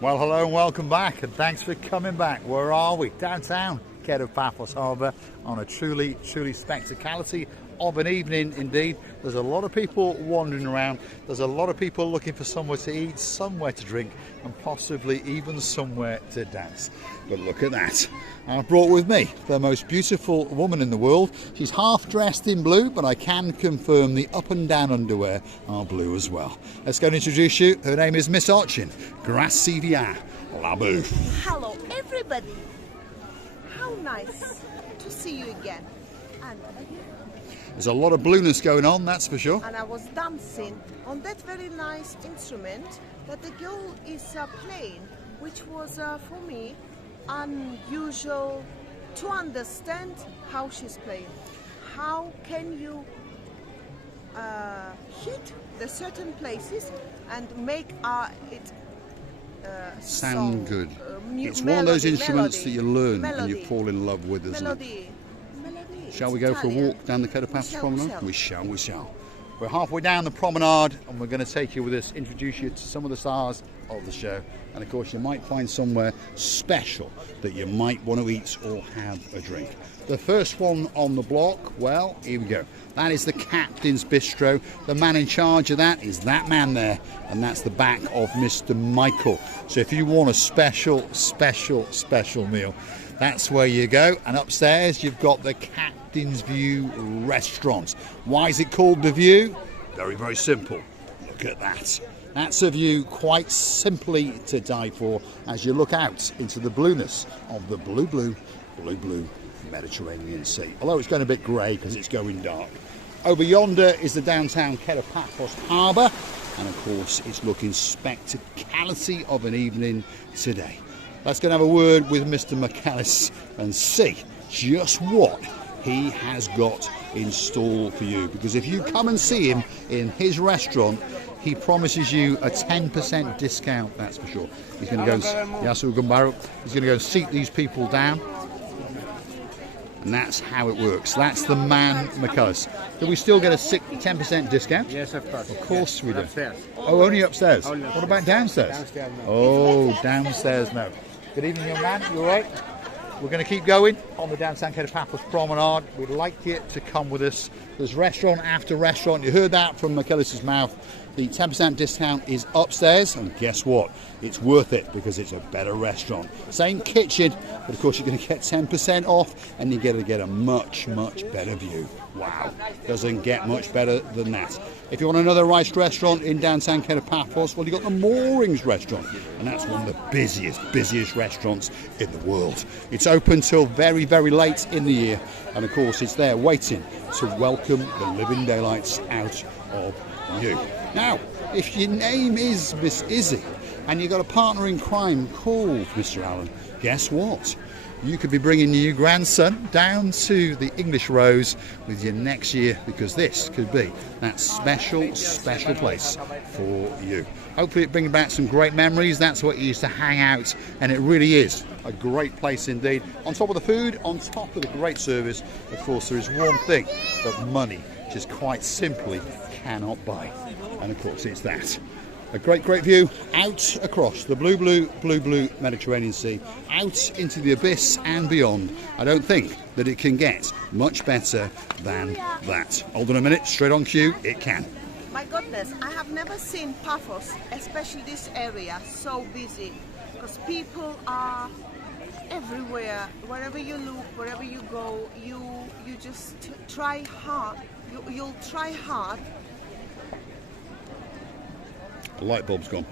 Well, hello and welcome back, and thanks for coming back. Where are we? Downtown Kato Paphos Harbour on a truly spectacularity of an evening indeed. There's a lot of people wandering around. There's a lot of people looking for somewhere to eat, somewhere to drink, and possibly even somewhere to dance. But look at that. I've brought with me the most beautiful woman in the world. She's half dressed in blue, but I can confirm the up and down underwear are blue as well. Let's go and introduce you. Her name is Miss Archin. Grâce bien, Labu. Hello everybody. How nice to see you again. And there's a lot of blueness going on, that's for sure. And I was dancing on that very nice instrument that the girl is playing, which was for me unusual to understand how she's playing. How can you hit the certain places and make it sound good? It's melody, one of those instruments melody, that you learn melody, and you fall in love with, isn't melody, it? Melody. Shall It's we go for a Italian. walk down the Kato Paphos Promenade? We We shall. We're halfway down the promenade and we're going to take you with us, introduce you to some of the stars of the show. And of course you might find somewhere special that you might want to eat or have a drink. The first one on the block, well, here we go. That is the Captain's Bistro. The man in charge of that is that man there, and that's the back of Mr. Michael. So if you want a special meal, that's where you go. And upstairs you've got the Captain's View restaurant. Why is it called The View? Very simple. Look at that. That's a view quite simply to die for as you look out into the blueness of the blue Mediterranean Sea. Although it's going a bit grey because it's going dark. Over yonder is the downtown Kato Paphos Harbour, and of course it's looking spectacularity of an evening today. Let's go and have a word with Mr. McAllis and see just what he has got in store for you, because if you come and see him in his restaurant, he promises you a 10% discount, that's for sure. He's going to go and seat these people down. And that's how it works. That's the man, McAllis. Do we still get a 10% discount? Yes, of course. Of course we do. Upstairs. Oh, only upstairs? Only What about downstairs? Downstairs, no. Oh, downstairs, no. Good evening, young man. You all right? We're going to keep going on the downtown Kato Paphos Promenade. We'd like you to come with us. There's restaurant after restaurant. You heard that from McAllis's mouth. The 10% discount is upstairs, and guess what? It's worth it because it's a better restaurant. Same kitchen, but of course you're going to get 10% off, and you're going to get a much better view. Wow, doesn't get much better than that. If you want another nice restaurant in downtown Kato Paphos, well, you've got the Moorings restaurant, and that's one of the busiest restaurants in the world. It's open till very late in the year, and of course it's there waiting to welcome the living daylights out of you. Now, if your name is Miss Izzy and you've got a partner in crime called Mr. Allen, guess what? You could be bringing your grandson down to the English Rose with you next year, because this could be that special place for you. Hopefully it brings back some great memories. That's what you used to hang out, and it really is a great place indeed. On top of the food, on top of the great service, of course there is one thing that money just quite simply cannot buy, and of course it's that. A great view out across the blue Mediterranean Sea, out into the abyss and beyond. I don't think that it can get much better than that. Hold on a minute, straight on cue, it can. my goodness, I have never seen Paphos, especially this area, so busy, because people are everywhere. Wherever you look, wherever you go, you just try hard. You'll try hard. The light bulb's gone.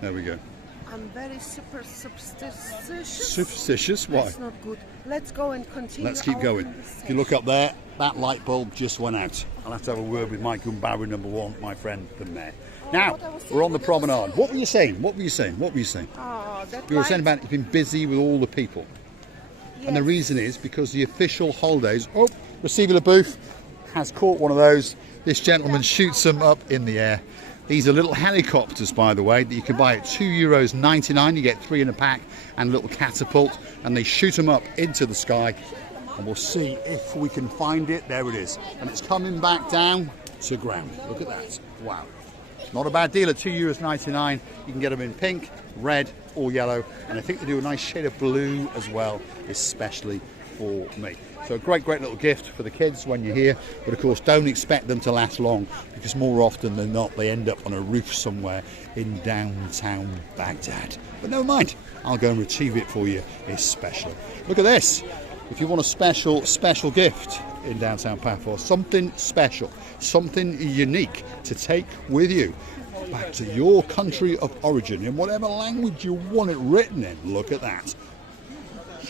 There we go. I'm very superstitious. Superstitious? Why? That's not good. Let's go and continue. Let's keep our going. conversation. If you look up there, that light bulb just went out. I'll have to have a word with my Gumbaru number one, my friend, the mayor. Now, we're on the promenade. What were you saying? Oh, that You were light. saying about you've been busy with all the people. Yes. And the reason is because the official holidays, receiver booth has caught one of those. This gentleman shoots them up in the air. These are little helicopters, by the way, that you can buy at €2.99. You get 3 in a pack and a little catapult, and they shoot them up into the sky. And we'll see if we can find it. There it is. And it's coming back down to ground. Look at that. Wow. Not a bad deal at €2.99. You can get them in pink, red or yellow, and I think they do a nice shade of blue as well, especially for me. So a great little gift for the kids when you're here, but of course don't expect them to last long, because more often than not they end up on a roof somewhere in downtown Baghdad. But never mind, I'll go and retrieve it for you especially. Look at this. If you want a special gift in downtown Paphos, something special, something unique to take with you back to your country of origin in whatever language you want it written in, look at that.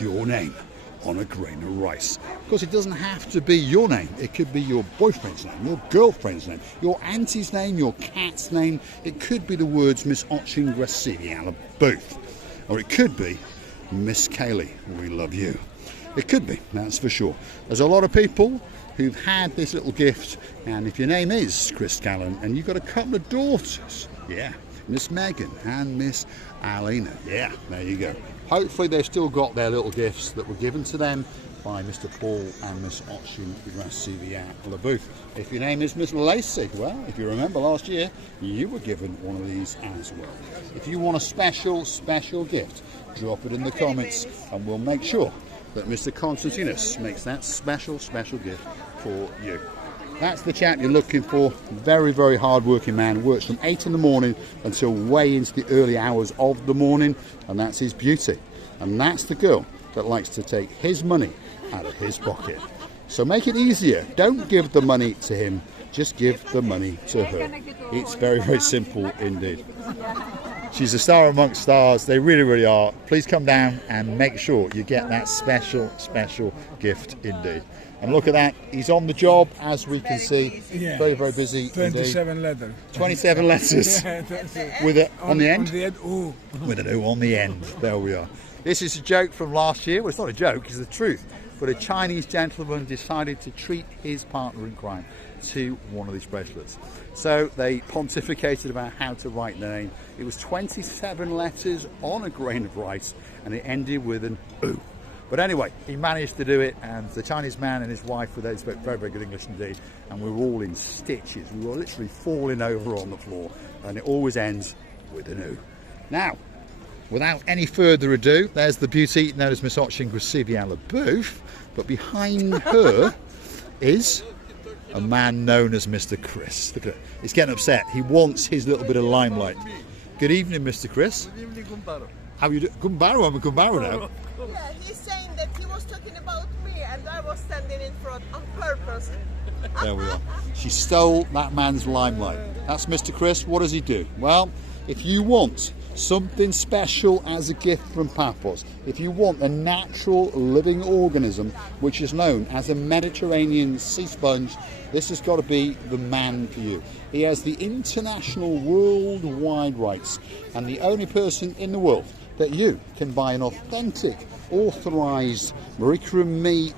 Your name on a grain of rice. Of course, it doesn't have to be your name. It could be your boyfriend's name, your girlfriend's name, your auntie's name, your cat's name. It could be the words Miss Ochin Gracilia Booth. Or it could be Miss Kaylee, we love you. It could be, that's for sure. There's a lot of people who've had this little gift, and if your name is Chris Callan and you've got a couple of daughters, yeah, Miss Megan and Miss Alina, yeah, there you go. Hopefully they've still got their little gifts that were given to them by Mr. Paul and Miss Ochin Gracilia Booth. If your name is Miss Lacey, well, if you remember last year, you were given one of these as well. If you want a special gift, drop it in the comments and we'll make sure that Mr. Constantinos makes that special gift for you. That's the chap you're looking for. Very hard working man. Works from 8 in the morning until way into the early hours of the morning, and that's his beauty. And that's the girl that likes to take his money out of his pocket. So make it easier. Don't give the money to him, just give the money to her. It's very simple indeed. She's a star amongst stars. They really are. Please come down and make sure you get that special gift indeed. And look at that. He's on the job, as we can see. Yeah. Very busy 27 indeed. letters. 27 letters. With it on the end? O. With an O on the end. There we are. This is a joke from last year. Well, it's not a joke, it's the truth. But a Chinese gentleman decided to treat his partner in crime to one of these bracelets. So they pontificated about how to write their name. It was 27 letters on a grain of rice, and it ended with an O. But anyway, he managed to do it, and the Chinese man and his wife, they spoke very good English indeed, and we were all in stitches. We were literally falling over on the floor, and it always ends with an O. Now, without any further ado, there's the beauty known as Miss Ochin Gracilia Booth, but behind her is a man known as Mr. Chris. Look at it. He's getting upset. He wants his little bit of limelight. Good evening, Mr. Chris. Good evening, Kumbaro. How are you doing? Kumbaro, I'm a Kumbaro now. Yeah, he's saying that he was talking about me and I was standing in front on purpose. There we are. She stole that man's limelight. That's Mr. Chris. What does he do? Well, if you want something special as a gift from Paphos, if you want a natural living organism which is known as a Mediterranean sea sponge, this has got to be the man for you. He has the international worldwide rights, and the only person in the world that you can buy an authentic, authorised Marie Curie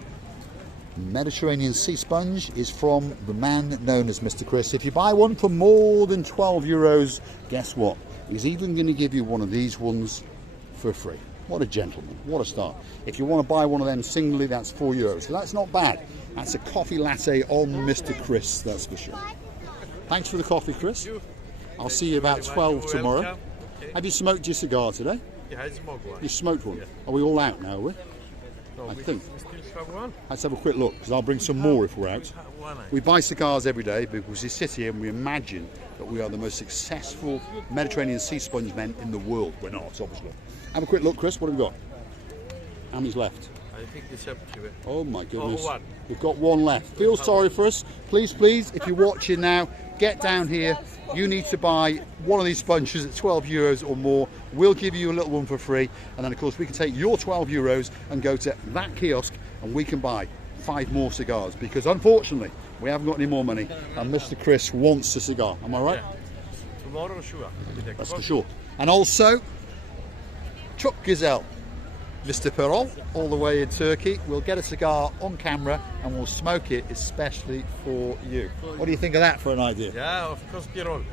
Mediterranean sea sponge is from the man known as Mr. Chris. If you buy one for more than €12, guess what? He's even going to give you one of these ones for free. What a gentleman, what a star. If you want to buy one of them singly, that's €4. So that's not bad. That's a coffee latte on Mr. Chris, that's for sure. Thanks for the coffee, Chris. I'll see you about 12 tomorrow. Have you smoked your cigar today? Yeah, I smoked one. You smoked one? Are we all out now, are we? No, I think. We still have one. Let's have a quick look, because I'll bring some more if we're out. We buy cigars every day because we sit here and we imagine that we are the most successful Mediterranean sea sponge men in the world. We're not, obviously. Have a quick look, Chris. What have we got? How many's left? I think it's empty. Oh my goodness. one. We've got one left. Feel sorry for us. Please, if you're watching now, get down here. You need to buy one of these sponges at €12 or more. We'll give you a little one for free. And then, of course, we can take your €12 and go to that kiosk and we can buy 5 more cigars, because unfortunately we haven't got any more money and Mr. Chris wants a cigar. Am I right? Yeah. Tomorrow, sure. That's for sure. And also, Chuck Gazelle, Mr. Perol, all the way in Turkey. We'll get a cigar on camera and we'll smoke it especially for you. What do you think of that for an idea? Yeah, of course, Pirol.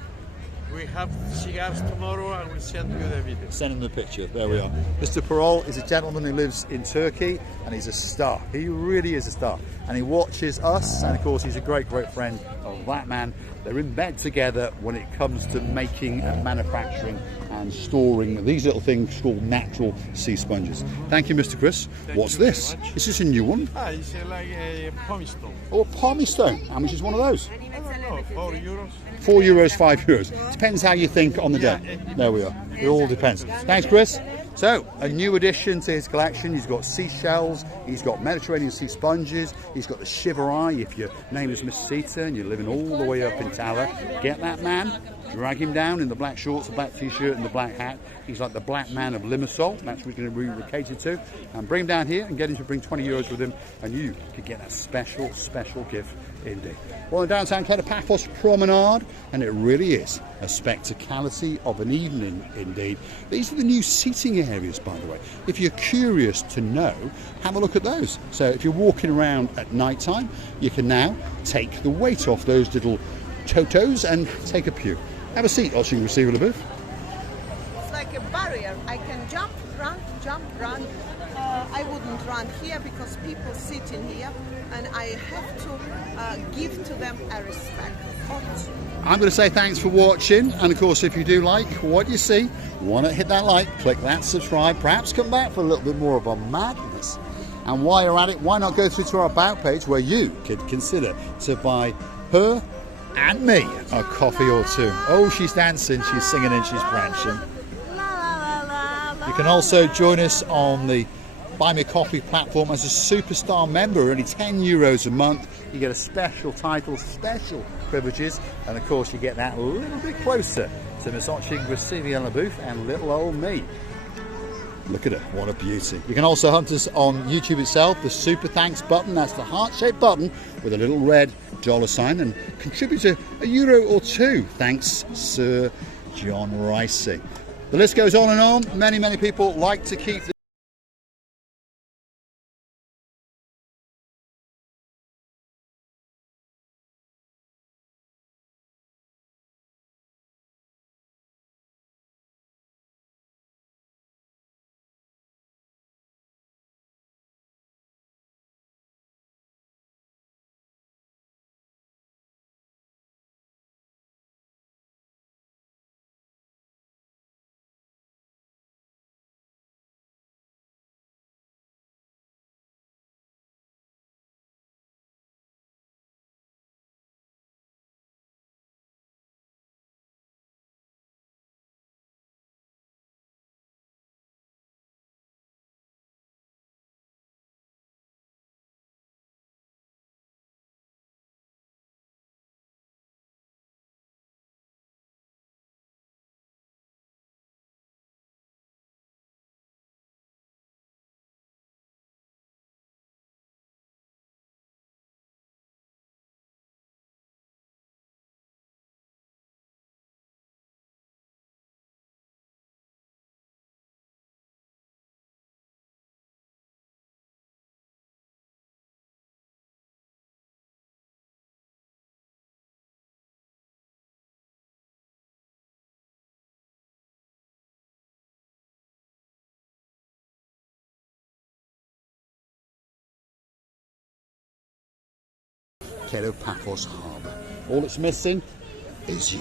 We have cigars tomorrow and we'll send you the video. Send him the picture. There we are. Mr. Perol is a gentleman who lives in Turkey and he's a star. He really is a star. and he watches us, and of course he's a great friend of that man. They're in bed together when it comes to making and manufacturing and storing these little things called natural sea sponges. Thank you, Mr. Chris. What's this? Is this a new one? It's like a pommy stone. Oh, a palmy stone. How much is one of those? I don't know, 4 euros. €4, €5. Depends how you think on the day. There we are. It all depends. Thanks, Chris. So, a new addition to his collection. He's got seashells, he's got Mediterranean sea sponges, he's got the shiverai. If your name is Miss Sita and you're living all the way up in Tala, get that man, drag him down in the black shorts, the black t-shirt and the black hat. He's like the black man of Limassol. That's what we're going to be catered to. And bring him down here and get him to bring €20 with him, and you could get that special gift indeed. We're on the downtown Kato Paphos Promenade, and it really is a spectacality of an evening indeed. These are the new seating areas, by the way. If you're curious to know, have a look at those. So if you're walking around at night time, you can now take the weight off those little totos and take a pew. Have a seat, or you can receive a booth. It's like a barrier. I can jump, run. I wouldn't run here because people sit in here, and I have to give to them a respect. I'm going to say thanks for watching, and of course if you do like what you see, want to hit that like, click that subscribe, perhaps come back for a little bit more of a madness. And while you're at it, why not go through to our about page where you could consider to buy her and me a coffee or two. Oh, she's dancing, she's singing and she's prancing. You can also join us on the Buy Me a Coffee platform as a superstar member. Only €10 a month. You get a special title, special privileges, and of course you get that a little bit closer to Miss Otching receiving on the booth and little old me. Look at her, what a beauty. You can also hunt us on YouTube itself, the super thanks button. That's the heart-shaped button with a little red $sign, and contribute a euro or two. Thanks, Sir John Ricey. The list goes on and on. Many people like to keep Kato Paphos Harbour. All it's missing is you.